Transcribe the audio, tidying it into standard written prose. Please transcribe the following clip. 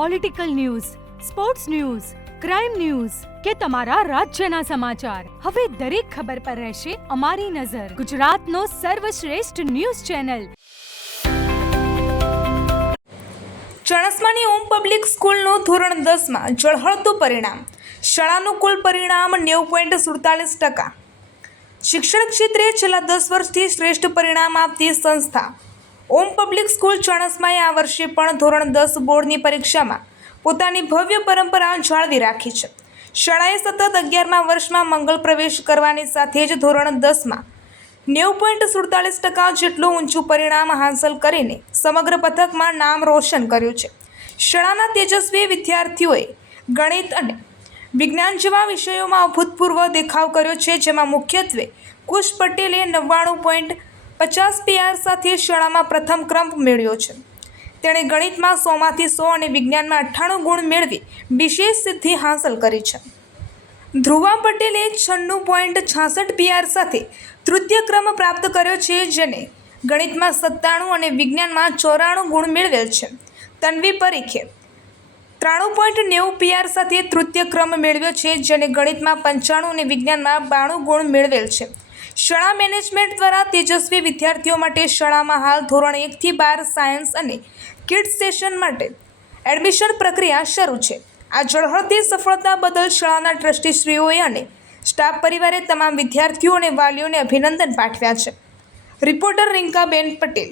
Political news, sports news, crime news કે તમારા રાજ્યના સમાચાર, હવે દરેક ખબર પર રહેશે અમારી નજર. ગુજરાતનો સર્વશ્રેષ્ઠ ન્યૂઝ ચેનલ. ચણસમાની ઓમ પબ્લિક સ્કૂલનું ધોરણ 10માં ઝળહળતું પરિણામ. શાળાનું કુલ પરિણામ 90.47%. શિક્ષણ ક્ષેત્રે છેલ્લા 10 વર્ષથી શ્રેષ્ઠ પરિણામ આપતી સંસ્થા ઓમ પબ્લિક સ્કૂલ ચણસમાએ આ વર્ષે પણ ધોરણ 10 બોર્ડની પરીક્ષામાં પોતાની ભવ્ય પરંપરા જાળવી રાખી છે. શાળાએ સતત 11મા વર્ષમાં મંગળ પ્રવેશ કરવાની સાથે જ ધોરણ 10માં 90.47% જેટલું ઊંચું પરિણામ હાંસલ કરીને સમગ્ર પથકમાં નામ રોશન કર્યું છે. શાળાના તેજસ્વી વિદ્યાર્થીઓએ ગણિત અને વિજ્ઞાન જેવા વિષયોમાં અભૂતપૂર્વ દેખાવ કર્યો છે, જેમાં મુખ્યત્વે કુશ પટેલે 99.50 PR સાથે શાળામાં પ્રથમ ક્રમ મેળવ્યો છે. તેણે ગણિતમાં 100માંથી 100 અને વિજ્ઞાનમાં 98 ગુણ મેળવી વિશેષ સિદ્ધિ હાંસલ કરી છે. ધ્રુવા પટેલે 96.66 PR સાથે તૃતીય ક્રમ પ્રાપ્ત કર્યો છે, જેને ગણિતમાં 97 અને વિજ્ઞાનમાં 94 ગુણ મેળવેલ છે. તન્વી પરીખે 93.90 PR સાથે તૃતીય ક્રમ મેળવ્યો છે, જેને ગણિતમાં 95 અને વિજ્ઞાનમાં 92 ગુણ મેળવેલ છે. શાળા મેનેજમેન્ટ દ્વારા તેજસ્વી વિદ્યાર્થીઓ માટે શાળામાં હાલ ધોરણ 1થી 12 સાયન્સ અને કિડ્સ સેશન માટે એડમિશન પ્રક્રિયા શરૂ છે. આ ઝળહળતી સફળતા બદલ શાળાના ટ્રસ્ટીશ્રીઓએ અને સ્ટાફ પરિવારે તમામ વિદ્યાર્થીઓ અને વાલીઓને અભિનંદન પાઠવ્યા છે. રિપોર્ટર રિંકાબેન પટેલ.